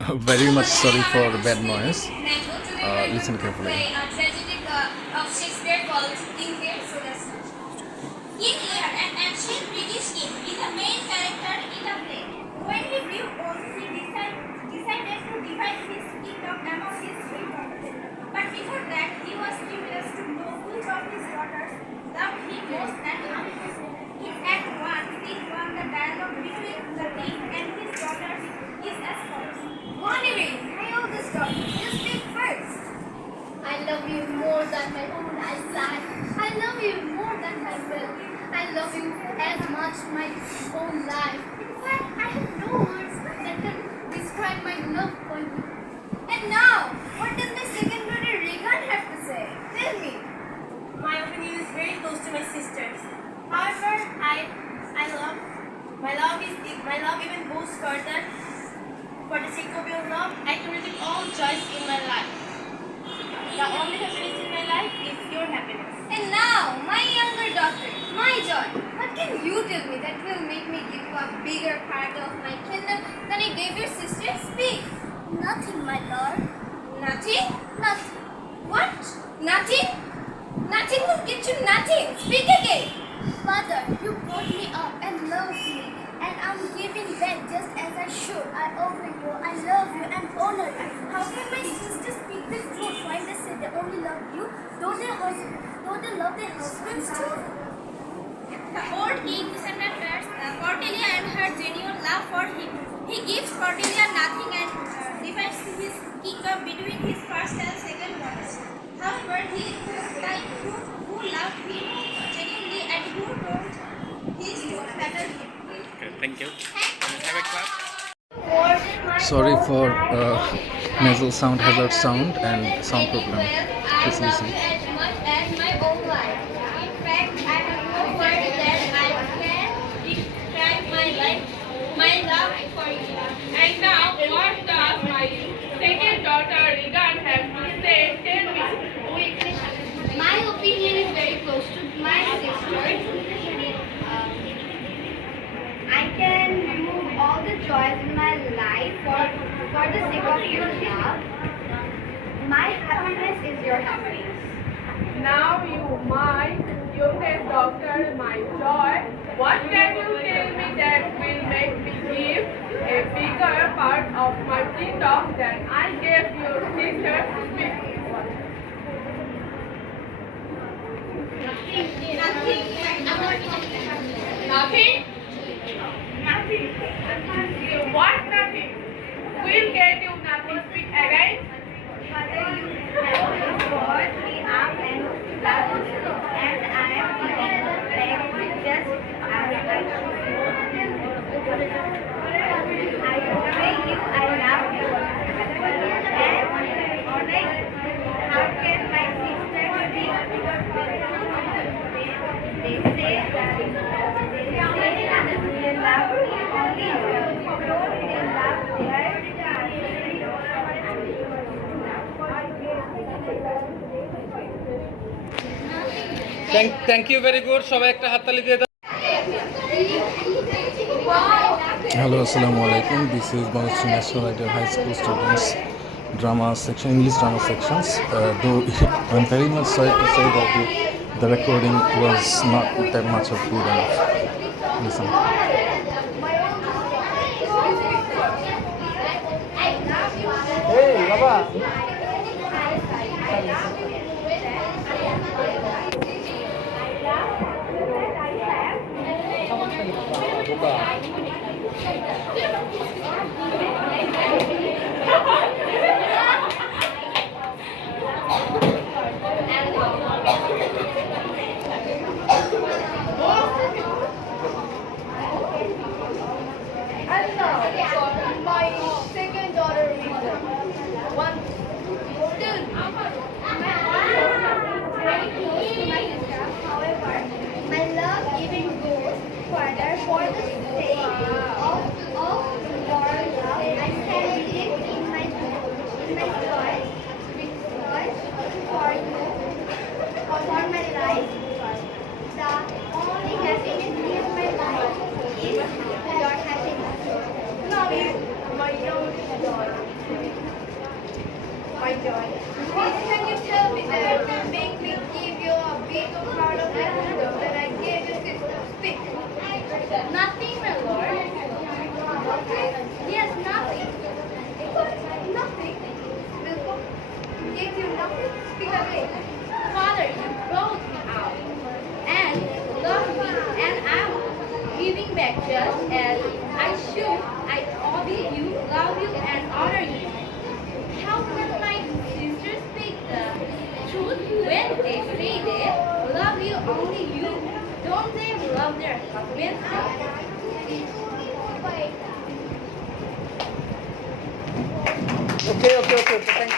Very much sorry for the bad noise. Mango to the Listen carefully. play a tragedy of Shakespeare called King Lear. So that's King Lear, an ancient British king, is the main character in the play. When he grew old, he decided to divide his kingdom among his three daughters. But before that, he was curious to know which of his daughters loved him most and how. In Act 1, Scene 1, the dialogue between the king and his daughters is as follows. Wandering, my oldest daughter, you speak first. I love you more than my own eyesight. I love you more than my will. I love you as much my own life. In fact, I have no words that can describe my love for you. And now, what does my second brother Regan have to say? Tell me. My opinion is very close to my sister's. However, my love even goes further. For the sake of your love, I can reject all joys in my life. The only happiness in my life is your happiness. And now, my younger daughter, my joy. What can you tell me that will make me give you a bigger part of my kingdom than I gave your sister? Speak. Nothing, my lord. Nothing? Nothing. What? Nothing? Nothing will get you nothing. Speak again. Mother, you brought me up and loved me, and I'm giving back just as I should. I obey you, I love you, and honor you. How can my sisters speak the truth when they say they only love you? Don't they love their husbands too? The old king misunderstands Cordelia and her genuine love for him. He gives Cordelia nothing and divides his kingdom between his first and second daughters. However, he like who loved him genuinely and who don't, he don't matter him. Okay, thank you. Have a clap. Sorry for nasal sound, hazard sound, and sound problem. Please listen. As much as my own life. In fact, I have no words that I can describe my love for you. And now, what does my second daughter Regan have to say? Tell me. My opinion is very close to my sister's. I can remove all the joys in my life for the sake of your love. My happiness is your happiness. Now you, my youngest daughter, my joy. What can you tell me that will make me give a bigger part of my kingdom than I gave your sister? Nothing? Nothing. What nothing? We'll get you nothing. Speak again. Mother, you have brought me up and loved me, and I am giving back just as I should. I obey you, I love you, and honor you. How can my sister speak? They say that they love me, only they love thank you very good সবাই একটা হাততালি দিয়ে দাও Hello, assalamu alaikum. This is Bangladesh National Ideal High School students drama section, English drama sections. Though I'm very much sorry to say that the recording was not that much of good enough. Listen. এই বাবা And now, my second daughter, Rita. my joy. Please can you tell me that will make me give you a big part of that kingdom that I gave you sister? Speak. Nothing, my lord. Nothing? Yes, nothing. Nothing. Will give you nothing? Speak again. Father, you brought me out and love me, and I'm giving back just as I should. I obey you, love you, and honor you. How can my sisters speak the truth when they say they love you only you? Don't they love their husbands? Okay. Thank you.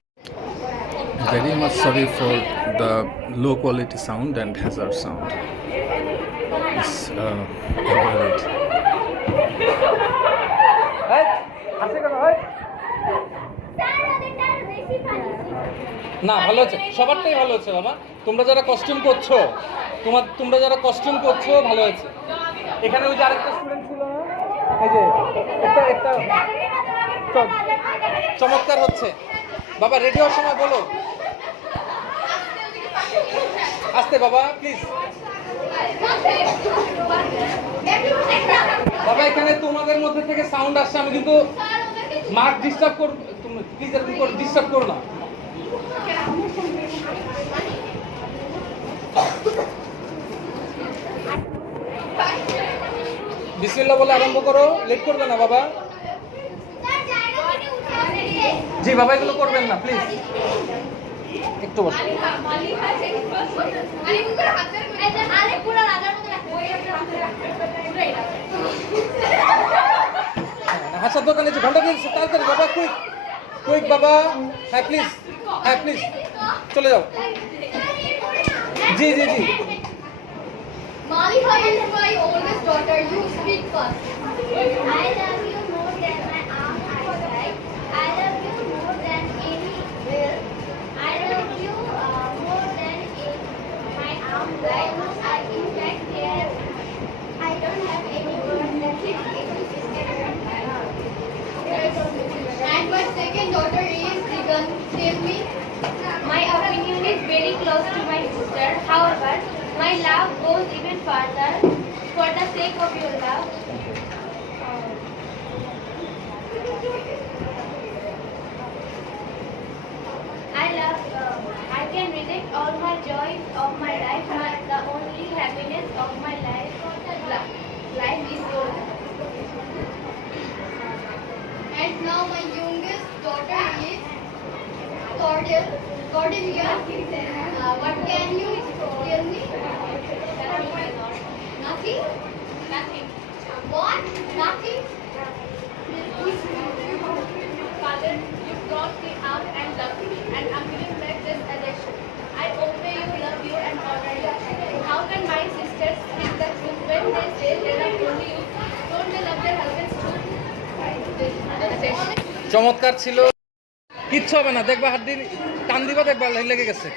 Very much sorry for the low quality sound and hazard sound. It's avoided. না ভালো হচ্ছে, সবারটাই ভালো হচ্ছে বাবা। তোমরা যারা costume করছো, তোমরা যারা কস্টিউম করছো ভালো হয়েছে। এখানে ওই যে আরেকটা স্টুডেন্ট ছিল না, এই যে একটা চমৎকার হচ্ছে বাবা। রেডি হওয়ার সময় বলো আস্তে বাবা প্লিজ। বাবা এখানে তোমাদের মধ্যে থেকে সাউন্ড আসছে, আমি কিন্তু মার্ক ডিস্টার্ব করব, তুমি প্লিজ এরকম করে ডিস্টার্ব করো না। বিসমিল্লাহ বলে আরম্ভ করো, লেট করবে না বাবা। জি বাবা এগুলো করবেন না প্লিজ, একটু বসো। হাসার দোকানে যে ঘন্টা দিয়েছে তাড়াতাড়ি বাবা, কুইক বাবা। হ্যাঁ প্লিজ চলে যাও। জি Maliha is my oldest daughter. You speak first. I love you more than my arm eyesight. I love you more than any will. I love you more than my arm light. I in fact care. I don't have any words that can express my heart. And my second daughter is Digan. Tell me. My opinion is very close to my sister. However, my love goes even further. For the sake of your love, I can reject all my joys of my life, but the only happiness of my life is your love. And now my youngest daughter is Cordelia. What can you tell me? Nothing? Nothing. What? Nothing? Father, you brought me out and loved me, and I'm giving back this addition. I obey you, love you, and honor you. How can my sisters speak the truth when they say they love only you? Don't they love their husbands too? চমৎকার ছিল, কিচ্ছু হবে না। দেখবা হাত দিয়ে টান দিবা, দেখবা লেগে গেছে।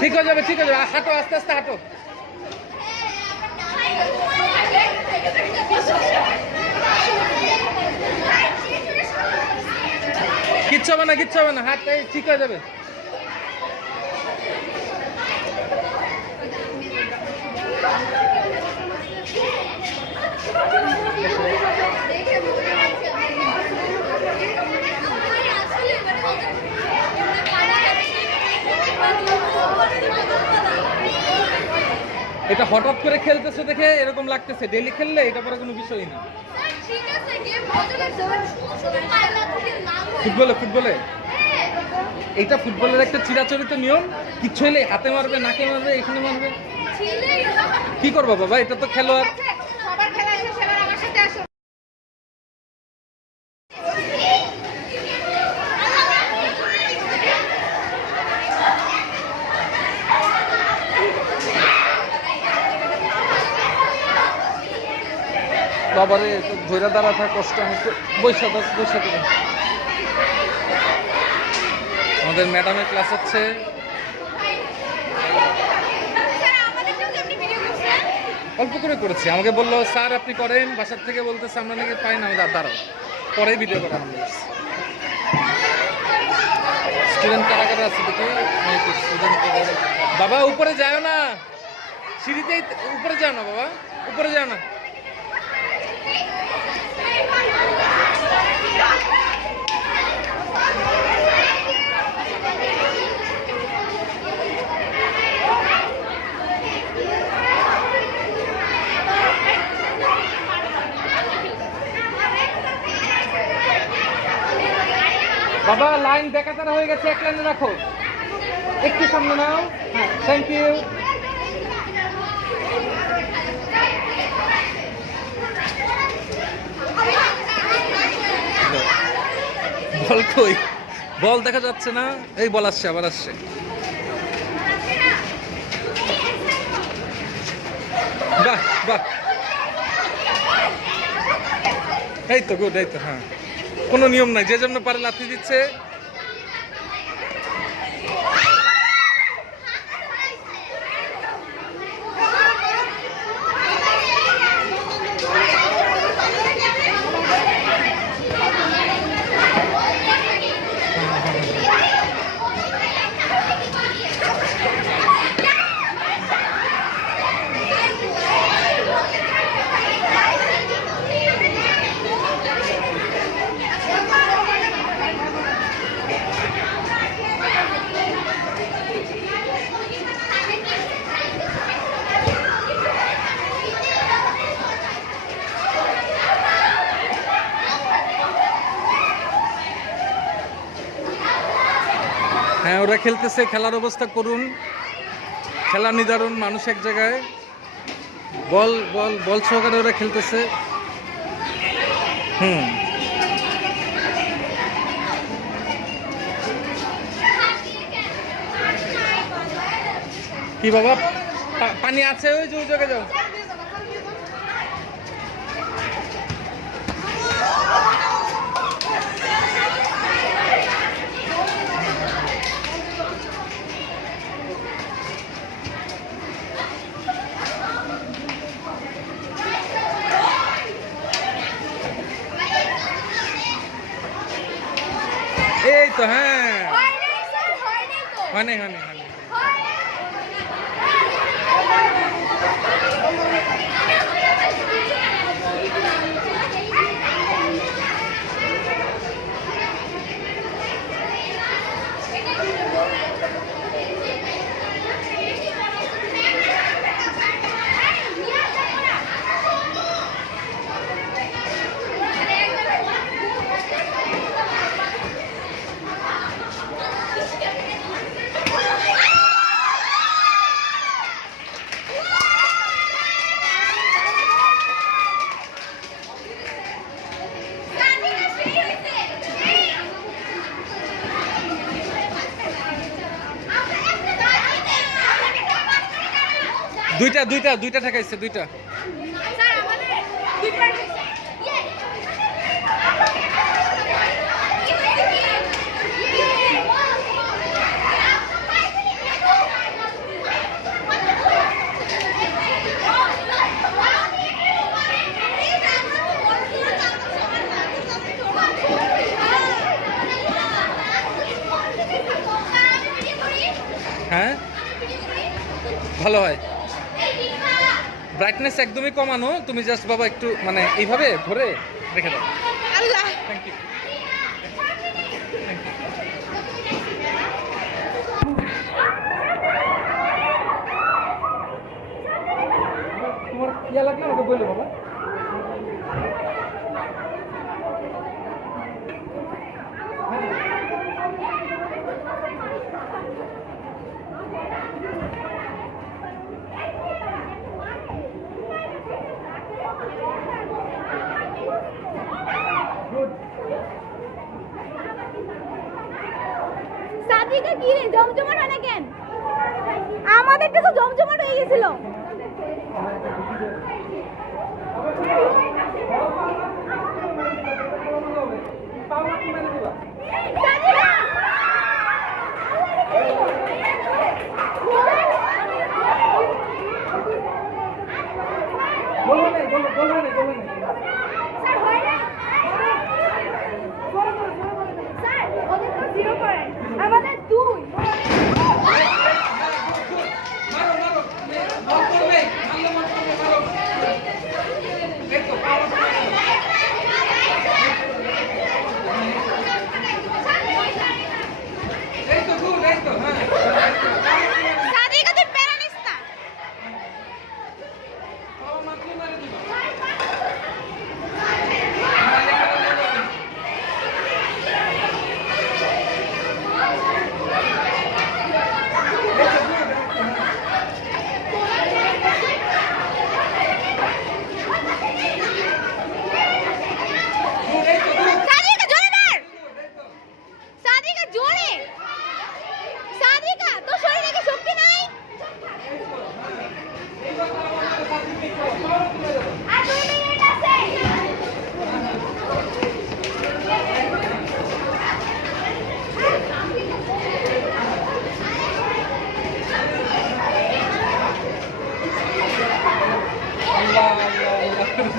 ঠিক হয়ে যাবে। হাঁটো, আস্তে আস্তে হাঁটো। কিচ্ছু হবে না, হাত ঠিক হয়ে যাবে। এটা হঠাৎ করে খেলতেছে দেখে এরকম লাগতেছে, ডেইলি খেললে এটা পরে কোনো বিষয়ই না। ঠিক আছে, গেম মজা লাগছে। শুধু পায়না থেকে নাম ফুটবলে এইটা ফুটবলের একটা চিরাচরিত নিয়ম। কিচ্ছু হলে হাতে মারবে, নাকে মারবে, এখানে মারবে। কি করবো বাবা, এটা তো খেলোয়াড়। সবার খেলা এসে সেবার আমার সাথে আসো। বাবারে ধৈর্য দ্বারা থাকা কষ্ট, আমি বৈশাখ আমাদের ম্যাডামের ক্লাস হচ্ছে। অল্প করে করেছি, আমাকে বললো স্যার আপনি করেন, বাসার থেকে বলতেছে আমরা নাকি পাই না, আমি দাঁড়াও পরেই ভিডিও করা হবে। স্টুডেন্ট কারা কারা আছে দেখি, স্টুডেন্ট বাবা উপরে যাও না, সিঁড়িতেই উপরে যাও না বাবা, উপরে যাও না। বাবা লাইন দেখা তারা হয়ে গেছে, এক লাইনে রাখো, একটু সামনে নাও। হ্যাঁ থ্যাংক ইউ। বল কই, বল দেখা যাচ্ছে না, এই বল আসছে, আবার আসছে। বাহ বাহ, এই তো গুড, এই তো। হ্যাঁ কোনো নিয়ম নাই, যে জন্য পারে লাথি দিচ্ছে। হ্যাঁ ওরা খেলতেছে, খেলার অবস্থা করুন, খেলা নিদারুন, মানুষ এক জায়গায়, বল বল বল সহকারে ওরা খেলতেছে। কি বাবা পানি আছে, ওই যে ওই জায়গায় যাও। এই তো হ্যাঁ, হয় নাই হয় নাই হয় নাই। দুইটা দুইটা দুইটা ঠেকাইছে, দুইটা। হ্যাঁ ভালো হয়, ব্রাইটনেস একদমই কমানো, তুমি জাস্ট বাবা একটু মানে এইভাবে ধরে রেখে দাও। আল্লাহ থ্যাংক ইউ। তোমার ইয়া লাগলে আমাকে বললো বাবা। সাদিকা কি রে জমজমাট হয় না কেন? আমাদেরটা তো জমজমাট হয়ে গেছিল।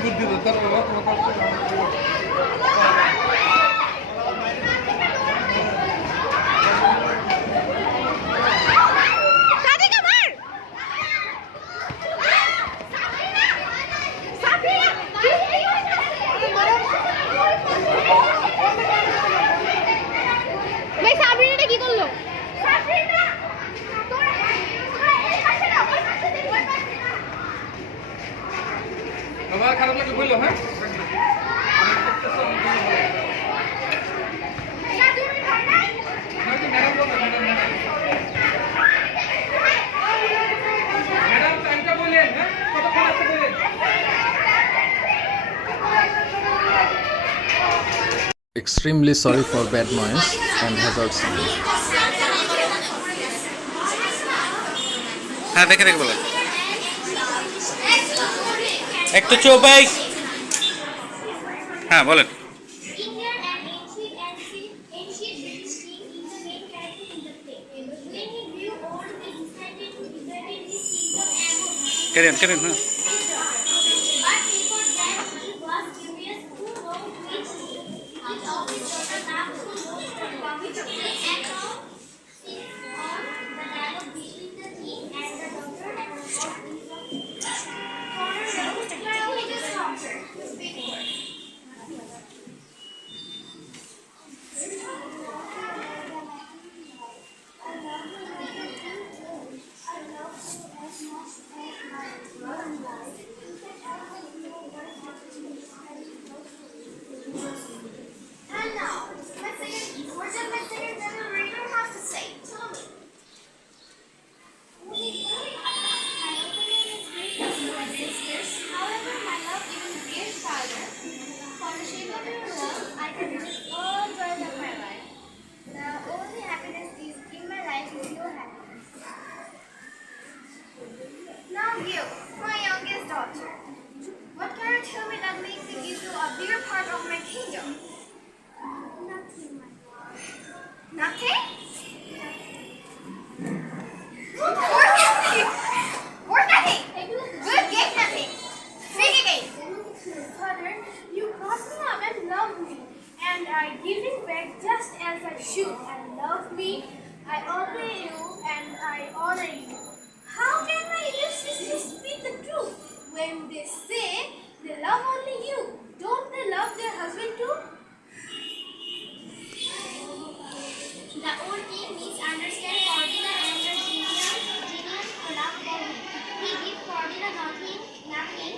বুদ্ধি দরকার বাবা তোমার ভাই সাবরিনাটা কি করলো? বাবা খারাপ লাগে বললো হ্যাঁ ম্যাডাম টাইমটা বললেন হ্যাঁ কতক্ষণ আসতে বললেন Extremely sorry for bad noise and hazard sound. হ্যাঁ দেখে দেখে বলেন একটু চুপ এই হ্যাঁ বলেন Indian and ancient British king is the main character in the play. When he grew old, he decided to divide his kingdom among কেরেন কেরেন হ্যাঁ but before that, he was curious to know which of his daughters are which play account on the dialogue between the king and the daughter and the plot is of And now, my second, what does my second generator have to say? Tell me. However, my love even gets farther. For the shape of your love, I can risk all joys of my life. The only happiness is in my life is your happiness. Now you, my youngest daughter, what can you tell me that makes me give you a bigger part of my kingdom? Nothing, my love. Nothing? Or nothing! Or nothing! Good game, nothing! Fake again! Father, you brought me up and loved me, and I give it back just as I should. I love me, I obey you, and I honor you. How can my little sisters speak the truth when they say they love only you? Don't they love their husband too? The old king misunderstands Cordelia and her genius love for him. He gives Cordelia nothing,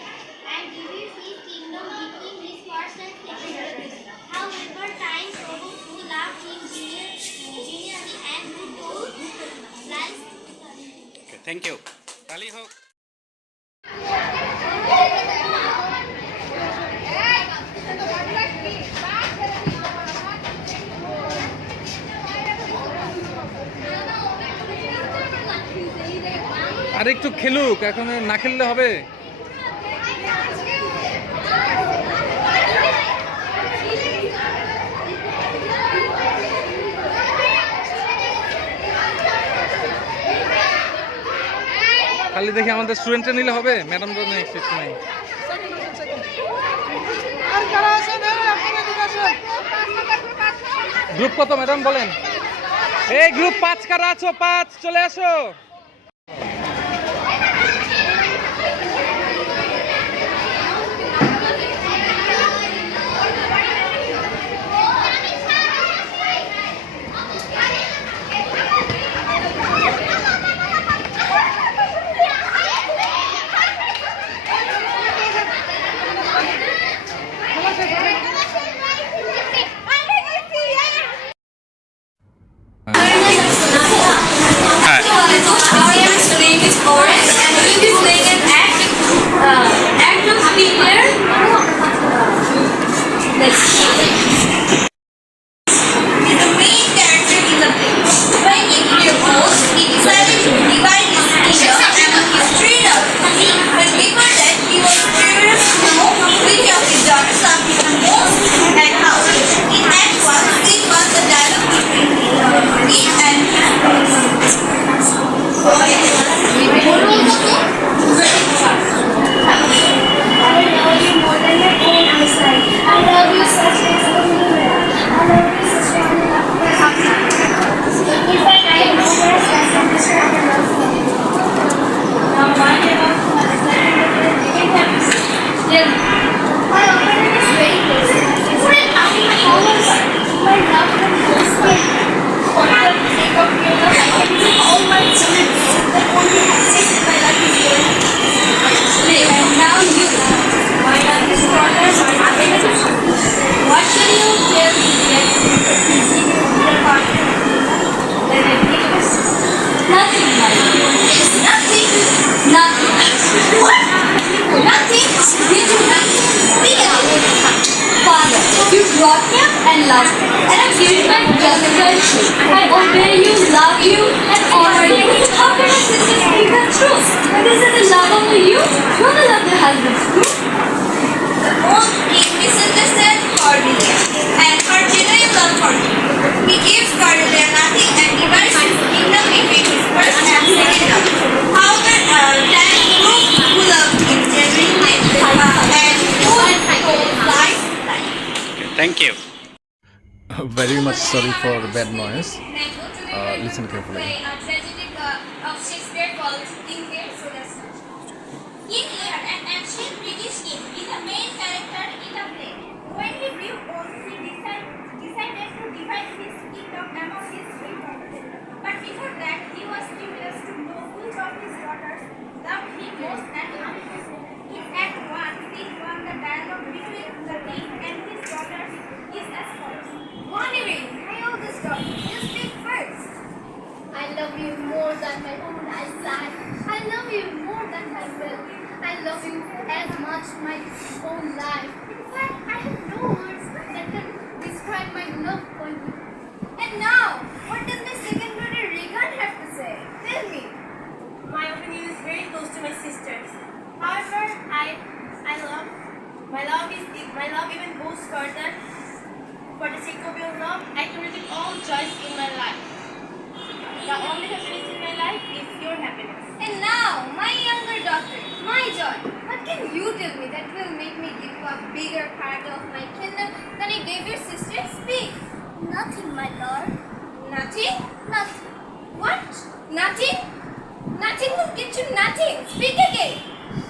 and divides his kingdom between his first and second. However, time proved who loved him genially and who told lies. Thank you তালি হোক আর একটু খেলুক এখন না খেললে হবে খালি দেখি আমাদের স্টুডেন্টরা নিলে হবে ম্যাডামরা নেই কিছু নেই গ্রুপ কত ম্যাডাম বলেন এই গ্রুপ 5 কারা আছো 5 চলে আসো However, my love will most likely. For the sake of your love, I can give all my children that only happiness in my life is yours. And now you, my youngest daughter, my happiness. What should you tell me that is in your heart? Then I think nothing, my love. It's nothing. Nothing. What? Nothing. You do nothing. Speak out. Father, you brought me up and loved me, and I gave my just as I should. I obey you, love you, and honor you. How can my sister speak the truth? When they say the love only you, don't they love their husbands too? The old king misunderstood Cordelia, and her genuine love for him. He gives Cordelia nothing and divides his kingdom between his first and second love. However, Dan proved who loved him genuinely and who told lies. Thank you. Very much sorry for the bad noise. Listen carefully. Tragedy of Shakespeare called King Lear, so that's King Lear, an ancient British king, is the main character in the play. When he grew old, he decided to divide his kingdom among his three daughters. But before that, he was curious to know which of his daughters loved him most and how. In Act 1, Scene 1, the dialogue between the king and his daughters is as follows. Monorail, my oldest daughter, you speak first. I love you more than my own eyesight. I love you more than my will. I love you as much my own life. In fact, I have no words that can describe my love for you. And now, what does my second brother Regan have to say? Tell me. My opinion is very close to my sister's. However, my love even goes further. For the sake of your love, I can reject all joys in my life. The only happiness in my life is your happiness. And now, my younger daughter, my joy. What can you tell me that will make me give you a bigger part of my kingdom than you gave your sister? Speak. Nothing, my lord. Nothing? Nothing. What? Nothing? Nothing will get you nothing. Speak again.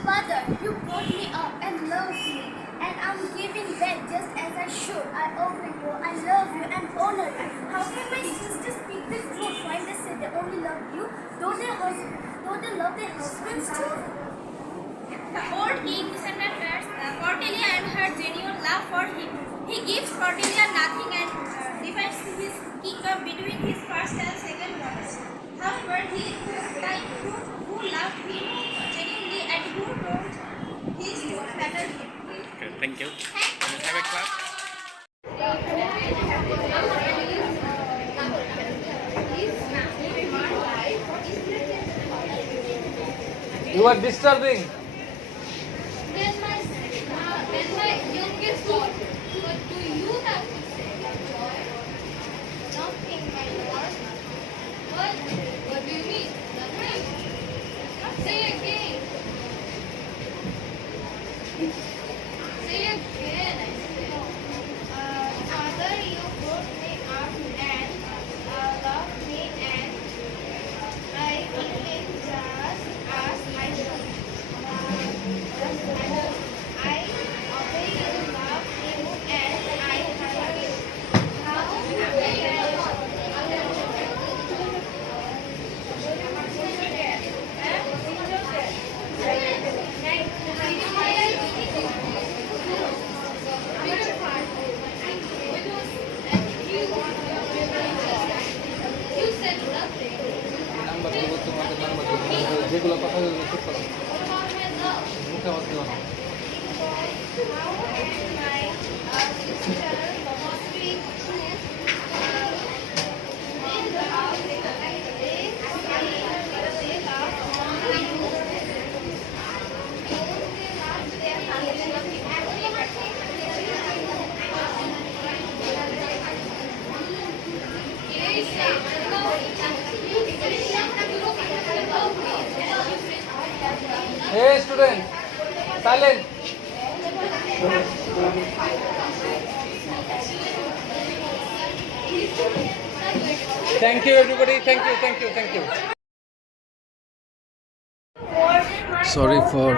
Father, you brought me up and loved me, and I'm giving back just as I should. I obey you, I love you, and honor you. How can my sisters speak the truth when they say they only love you? Don't they love their husbands too? The old king misunderstands Cordelia and her genuine love for him. He gives Cordelia nothing and divides his kingdom between his first and second daughters. However, he like who loved him genuinely and who told his to flatter him. Okay, thank you. Can we have a clap? You are disturbing. Then my youngest daughter. What do you have to say? Joy? Nothing, my lord. What do you mean? Nothing. Say again. Say again, I say. Father, you brought me up and loved me, and I became just as my son. I obey you, love you, and I honor you. How you said nothing. Number দেবো তোমাদের number দেবো যেগুলো কথা বলবো ঠিক কথা What about my love? মুখে আওয়াজ দিও না Hey student, silent. Thank you everybody, thank you. Sorry for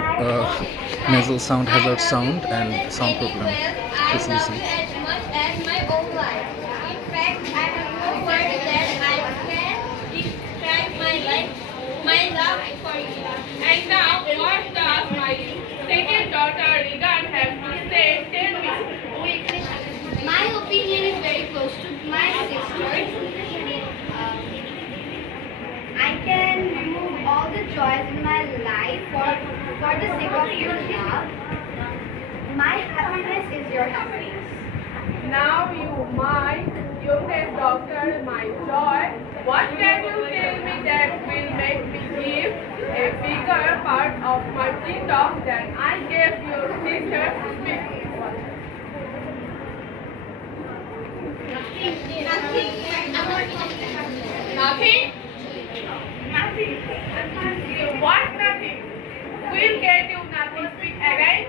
nasal sound, hazard sound, and sound problem. Please listen. As much as my own your happiness. Now you, my youngest daughter, my joy, what can you tell me that will make me give a bigger part of my kingdom than I gave your sister before? Nothing? Nothing. What nothing? We'll get you nothing. Speak again.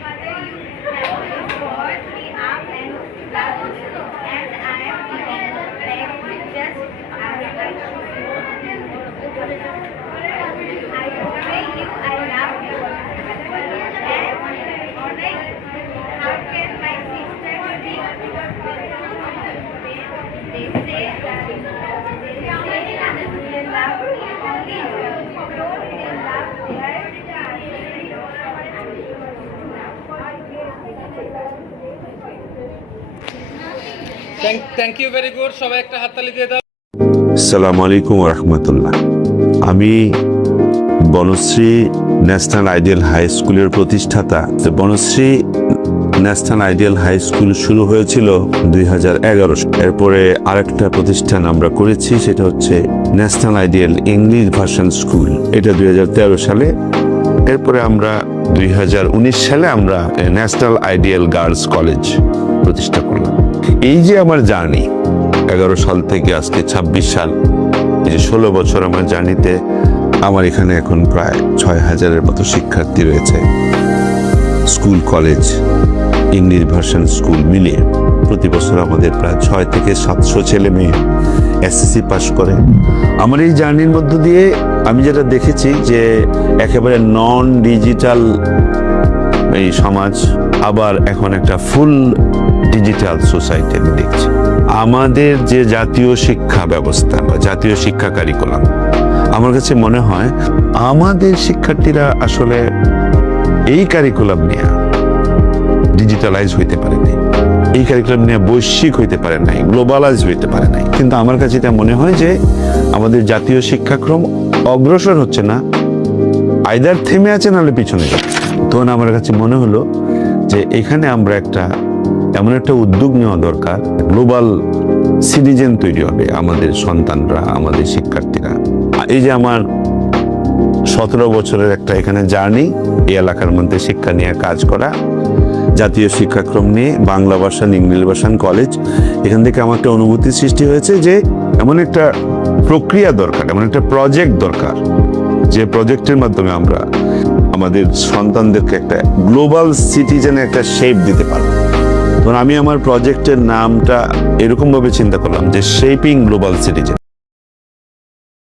Father, you have brought me up and loved me, and I am giving back just as I should. I obey you, I love you. And honor you. How can my sister speak when they say that they love me only don't they love thank you very good, সবাই একটা হাততালি দিয়ে দাও। আসসালামু আলাইকুম রহমতুল্লাহ। আমি Banasree national ideal high স্কুলের প্রতিষ্ঠাতা। Banasree national ideal high school শুরু হয়েছিল 2011। এরপরে আরেকটা প্রতিষ্ঠান আমরা করেছি, সেটা হচ্ছে national ideal English version school, এটা 2013 সালে। এরপরে আমরা 2019 সালে আমরা ন্যাশনাল আইডিয়াল গার্লস কলেজ প্রতিষ্ঠা করলাম। এই যে আমার জার্নি 11 সাল থেকে আজকে 26 সাল, এই যে 16 বছর আমার জার্নিতে, আমার এখানে এখন প্রায় 6000-এর মতো শিক্ষার্থী রয়েছে। School, college, English version school মিলিয়ে প্রতি বছর আমাদের প্রায় 6 থেকে 700 ছেলে মেয়ে এসএসসি পাস করে। আমার এই জার্নির মধ্য দিয়ে আমি যেটা দেখেছি যে একেবারে নন ডিজিটাল এই সমাজ, আবার এখন একটা ফুল ডিজিটাল সোসাইটি আমি দেখছি। আমাদের যে জাতীয় শিক্ষা ব্যবস্থা বা জাতীয় শিক্ষা কারিকুলাম, আমার কাছে মনে হয় আমাদের শিক্ষার্থীরা আসলে এই কারিকুলাম নিয়ে ডিজিটালাইজ হইতে পারে নাই, এই কারিকুলাম নিয়ে বৈশ্বিক হইতে পারে নাই, গ্লোবালাইজ হইতে পারে নাই। কিন্তু আমার কাছে এটা মনে হয় যে আমাদের জাতীয় শিক্ষাক্রম অগ্রসর হচ্ছে না, আইদার থেমে আছে নাহলে পিছনে যাচ্ছে। তখন আমার কাছে মনে হলো যে এখানে আমরা এমন একটা উদ্যোগ নেওয়া দরকার, গ্লোবাল সিটিজেন তৈরি হবে আমাদের সন্তানরা, আমাদের শিক্ষার্থীরা। এই যে আমার 17 বছরের একটা এখানে জার্নি, এই এলাকার মধ্যে শিক্ষা নিয়ে কাজ করা, জাতীয় শিক্ষাক্রম নিয়ে Bangla version, English version college, এখান থেকে আমার একটা অনুভূতি সৃষ্টি হয়েছে যে এমন একটা প্রক্রিয়া দরকার, এমন একটা প্রজেক্ট দরকার, যে প্রজেক্টের মাধ্যমে আমরা আমাদের সন্তানদেরকে একটা গ্লোবাল সিটিজেনের একটা শেপ দিতে পারবো। তখন আমি আমার প্রজেক্টের নামটা এরকমভাবে চিন্তা করলাম যে শেপিং গ্লোবাল সিটিজেন।